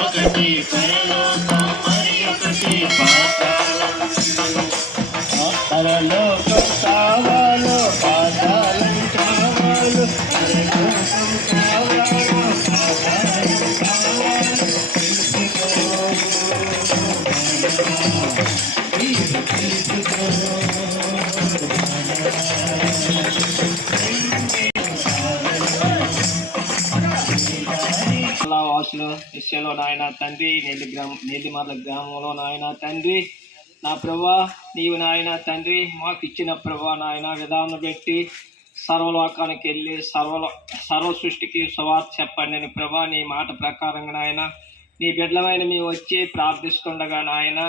ఒకటి పరలోకం మరి ఒకటి పాతాళం గ్రామంలో నాయన తండ్రి నెల్లి గ్రామం నెల్లిమర్ల గ్రామంలో నాయన తండ్రి. నా ప్రభా నీవు నాయన తండ్రి మాకు ఇచ్చిన ప్రభా నాయన విధానం పెట్టి సర్వలోకానికి వెళ్ళి సర్వ సర్వ సృష్టికి సువార్త చెప్పండి అని ప్రభా నీ మాట ప్రకారంగా నాయన నీ బిడ్డలమైన మేము వచ్చి ప్రార్థిస్తుండగా నాయన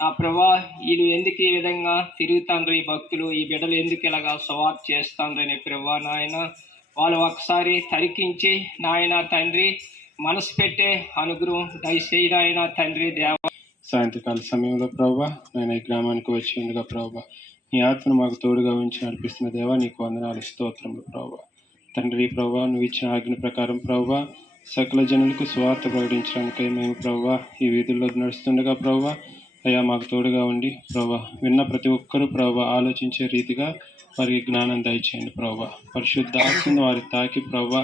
నా ప్రభా వీళ్ళు ఎందుకు ఈ విధంగా తిరుగుతాండ్రు? ఈ భక్తులు ఈ బిడ్డలు ఎందుకు ఇలాగా సువార్త చేస్తాండ్రు అని ప్రభా నాయన వాళ్ళు ఒకసారి తరికించి నాయన తండ్రి మనసు పెట్టే అనుగ్రహం దయచేయడాయన తండ్రి దేవ సాయంత్రకాల సమయంలో ప్రభా నేను ఈ గ్రామానికి వచ్చి ఉండగా ప్రభా నీ ఆత్మను మాకు తోడుగా ఉంచి నడిపిస్తున్న దేవా నీకు వందనాలు స్తోత్రములు ప్రభా. తండ్రి ప్రభా నువ్వు ఇచ్చిన ఆజ్ఞ ప్రకారం ప్రభా సకల జనులకు స్వార్థ ప్రకటించడానికై మేము ప్రభా ఈ వీధుల్లో నడుస్తుండగా ప్రభా అయ్యా మాకు తోడుగా ఉండి ప్రభా విన్న ప్రతి ఒక్కరూ ప్రభా ఆలోచించే రీతిగా వారికి జ్ఞానం దయచేయండి ప్రభా. పరిశుద్ధ వారి తాకి ప్రభా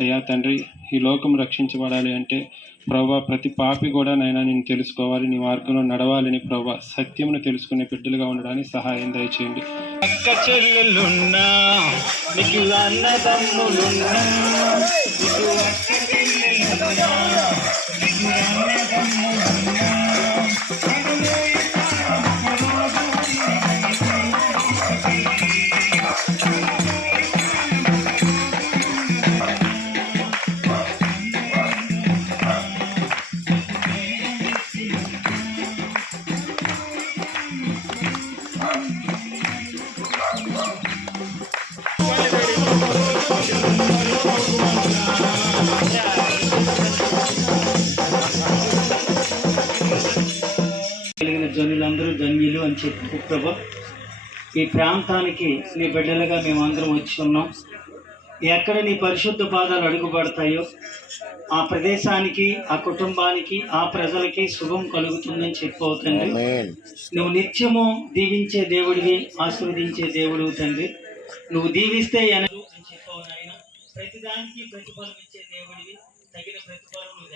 అయ్యా తండ్రి ఈ లోకం రక్షించబడాలి అంటే ప్రభా ప్రతి పాపి కూడా నైనా నేను తెలుసుకోవాలి నీ మార్గంలో నడవాలని ప్రభా సత్యమును తెలుసుకునే బిడ్డలుగా ఉండడానికి సహాయం దయచేయండి. అక్క చెల్లెలున్నా నీకు అన్నదమ్ములున్నా నీకు అక్క చెల్లెలున్నా అని చెప్పు ప్రభా ఈ ప్రాంతానికి నీ బిడ్డలుగా మేమందరం వచ్చి ఉన్నాం ఎక్కడ నీ పరిశుద్ధ పాదాలు అడుగుపడతాయో ఆ ప్రదేశానికి ఆ కుటుంబానికి ఆ ప్రజలకి శుభం కలుగుతుందని చెప్పవు తండ్రి. నువ్వు నిత్యము దీవించే దేవుడివి ఆశీర్వదించే దేవుడు తండ్రి. నువ్వు దీవిస్తే అని చెప్పావు నాయన. ప్రతిదానికి ప్రతిఫలం ఇచ్చే దేవుడివి తగిన ప్రతిఫలం నువ్వు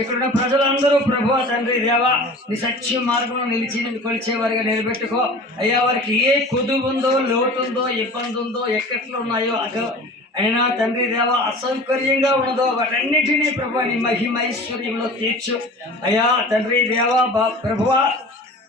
ఇక్కడున్న ప్రజలందరూ ప్రభు తండ్రి దేవా నీ సత్య మార్గంలో నిలిచి నేను కొలిచే వారిగా నిలబెట్టుకో. అయ్యా వారికి ఏ కొదువు ఉందో లోటు ఉందో ఇబ్బంది ఉందో ఎక్కట్లో ఉన్నాయో అదో అయినా తండ్రి దేవ అసౌకర్యంగా ఉన్నదో వాటన్నిటినీ ప్రభు నీ మహిమైశ్వర్యంలో తీర్చు. అయ్యా తండ్రి దేవా బా ప్రభువా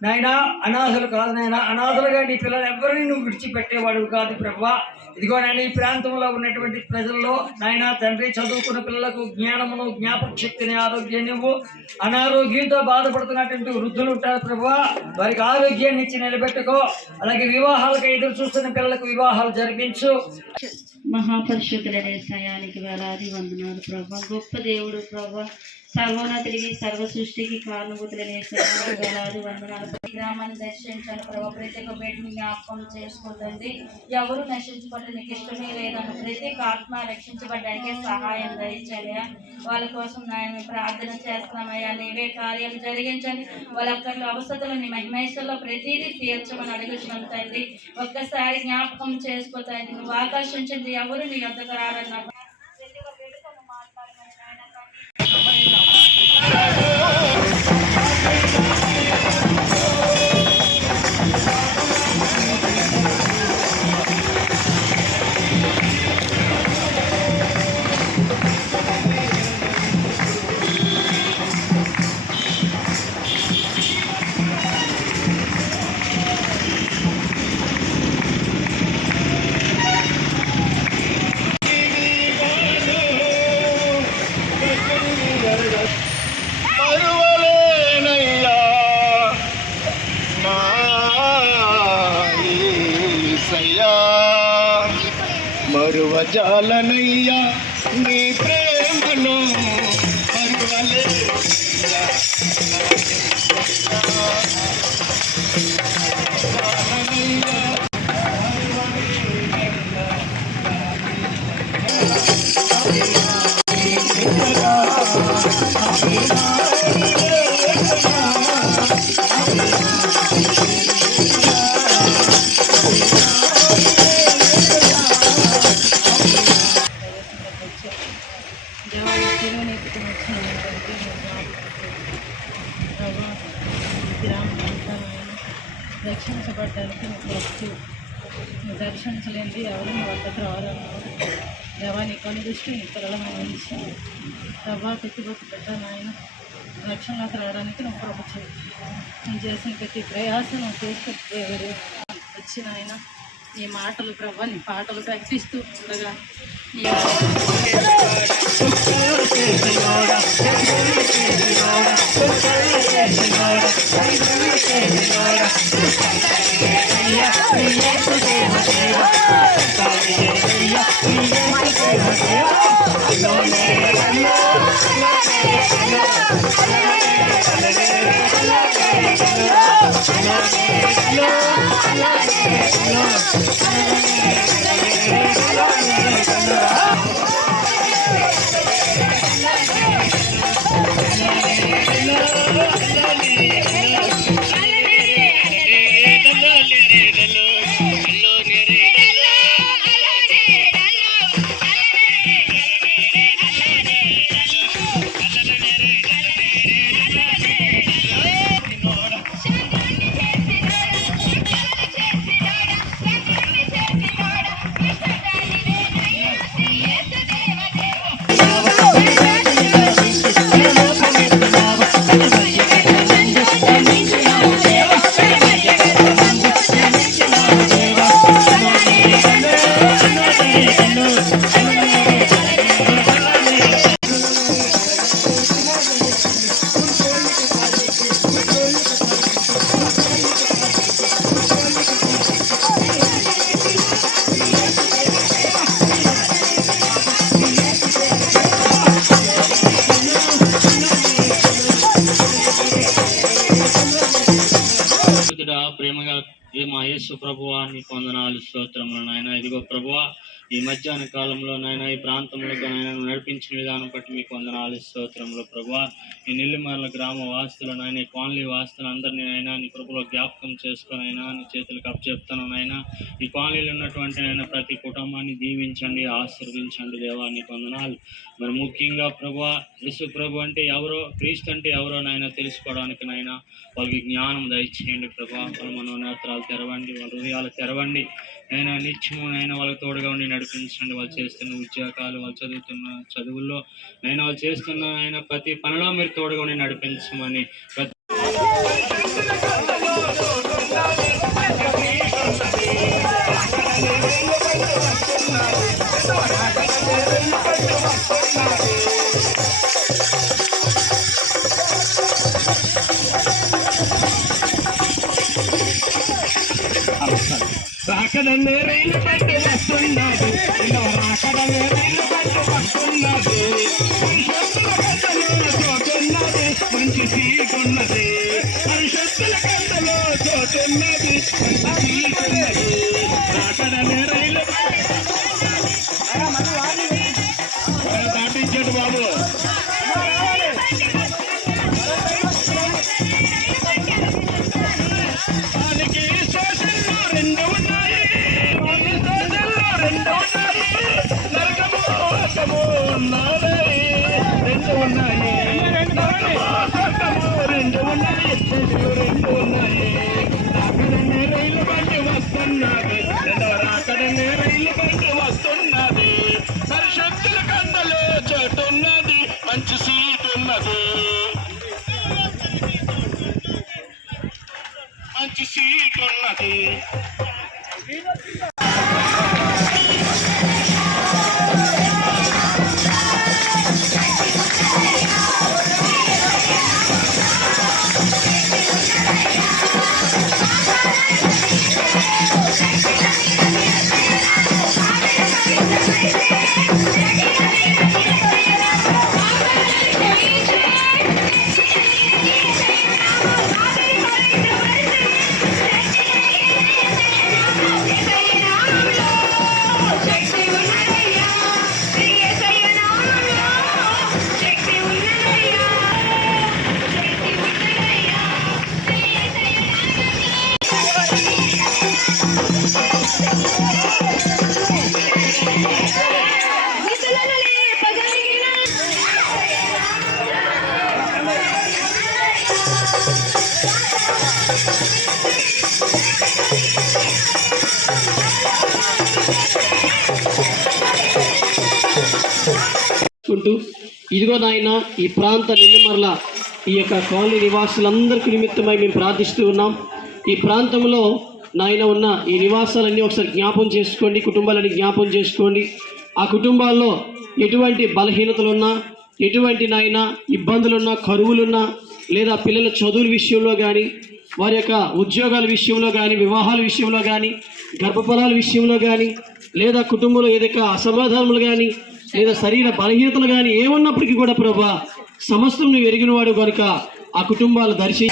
నాయనా అనాథులు కాదు నాయన. అనాథలుగా నీ పిల్లలు ఎవరిని నువ్వు విడిచిపెట్టేవాడు కాదు ప్రభువా ఇదిగో నాయన ఈ ప్రాంతంలో ఉన్నటువంటి ప్రజల్లో నాయన తండ్రి చదువుకున్న పిల్లలకు జ్ఞానమును జ్ఞాపక శక్తిని ఆరోగ్యాన్ని ఇవ్వు. అనారోగ్యంతో బాధపడుతున్నటువంటి వృద్ధులు ఉంటారు ప్రభావ. వారికి ఆరోగ్యాన్ని ఇచ్చి నిలబెట్టుకో. అలాగే వివాహాలకు ఎదురు చూస్తున్న పిల్లలకు వివాహాలు జరిపించు. మహాపరిశుద్ధులనే సయానికి వేలాది వందనాలు ప్రభా. గొప్ప దేవుడు ప్రభా. సర్వోన్నతుడికి సర్వ సృష్టికి కారణభూతులని యేసునామమునకు వేలాది వందనాలు. గ్రామాన్ని దర్శించాను ప్రభావ ప్రతి ఒక్క బిడ్డని జ్ఞాపకం చేసుకుంటుంది ఎవరు నశించబడ్డ నీకు ఇష్టమే లేదన్న ప్రతి ఒక్క ఆత్మ రక్షించబడ్డానికి సహాయం దయచండి వాళ్ళ కోసం నాయన ప్రార్థన చేస్తున్నామయ్యా నీవే కార్యం జరిగించండి. వాళ్ళ అక్కర్లో అవసరాలని మహిమేశ్వరంలో ప్రతిదీ తీర్చమని అడుగుతున్నాం తండ్రి. ఒక్కసారి జ్ఞాపకం చేసుకోతండి నువ్వు ఆకర్షించింది ఎవరు నీ వద్దకు రారన్న రక్షించబడ్డానికి నీకు వస్తూ నువ్వు దర్శించలేంది ఎవరు నీ వద్దకు రావాలన్నారు దేవా నీ కను దృష్టి నీ ప్రభా పెట్టుబడి పెట్టా నాయన రక్షణలోకి రావడానికి నువ్వు ప్రభు నేను చేసిన ప్రతి ప్రయాసం నువ్వు ఎవరు వచ్చిన ఆయన నీ మాటలు ప్రభా నీ పాటలు ప్రకటిస్తూ ఉండగా నీ పరిశుద్ధుడా యేసు ప్రభువా నీ వందనాలు స్తోత్రములు నాయన. ఇదిగో ప్రభువా ఈ మధ్యాహ్న కాలంలో నాయన ఈ ప్రాంతంలో నాయన నడిపించిన విధానం బట్టి మీకు వందనాలు స్తోత్రములు ప్రభువా. ఈ నెల్లిమర్ల గ్రామ వాస్తులు నాయన ఈ కాలనీ వాస్తులు అందరినీ నాయన నీ కృపలో జ్ఞాపకం చేసుకొని అయినా నీ చేతులకు అప్పచెప్తాను నాయన. ఈ కాలనీలో ఉన్నటువంటి ఆయన ప్రతి కుటుంబాన్ని దీవించండి ఆశీర్వదించండి దేవా నీకు వందనాలు. మరి ముఖ్యంగా ప్రభువా యేసు ప్రభు అంటే ఎవరో క్రీస్తు అంటే ఎవరో నాయన తెలుసుకోవడానికి నాయన వాళ్ళకి జ్ఞానం దయచేయండి ప్రభా వాళ్ళ మనోనేత్రాలు తెరవండి వాళ్ళ హృదయాలు తెరవండి. నేను నిత్యము ఆయన వాళ్ళకి తోడుగా ఉండి నడిపించండి. వాళ్ళు చేస్తున్న ఉద్యోగాలు వాళ్ళు చదువుతున్న చదువుల్లో నేను వాళ్ళు చేస్తున్న ఆయన ప్రతి పనిలో మీరు తోడుగా ఉండి నడిపించమని ప్రతి రాకడమే రైలు పట్టు వస్తున్నది. రాకడమే రైలు పట్టు వస్తున్నది. పరిషత్తుల కథలో చోటున్నది మంచి సీటున్నది పరిషత్తుల కథలో చోటున్నది మంచి సీటున్నది సీట్ ఉన్నది ఇదిగో నాయన ఈ ప్రాంత నిన్నమరల ఈ యొక్క కాలనీ నివాసులందరికీ నిమిత్తమై మేము ప్రార్థిస్తూ ఉన్నాం. ఈ ప్రాంతంలో నాయన ఉన్న ఈ నివాసాలన్నీ ఒకసారి జ్ఞాపం చేసుకోండి కుటుంబాలని జ్ఞాపం చేసుకోండి. ఆ కుటుంబాల్లో ఎటువంటి బలహీనతలున్నా ఎటువంటి నాయన ఇబ్బందులున్నా కరువులున్నా లేదా పిల్లల చదువుల విషయంలో కానీ వారి యొక్క ఉద్యోగాల విషయంలో కానీ వివాహాల విషయంలో కానీ గర్భఫలాల విషయంలో కానీ లేదా కుటుంబంలో ఏదైనా అసమాధానములు కానీ లేదా శరీర బలహీనతలు కానీ ఏమున్నప్పటికీ కూడా ప్రభా సమస్తం నువ్వు ఎరిగిన వాడు కనుక ఆ కుటుంబాలు దర్శి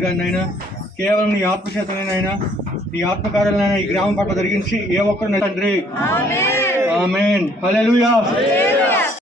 కాదు కానీ నాయన కేవలం నీ ఆత్మ చేతనైనా నీ ఆత్మకార్యాలైనా ఈ గ్రామం పట్ల జరిగించి ఏ ఒక్కరు తండ్రి. ఆమెన్. హల్లెలూయా.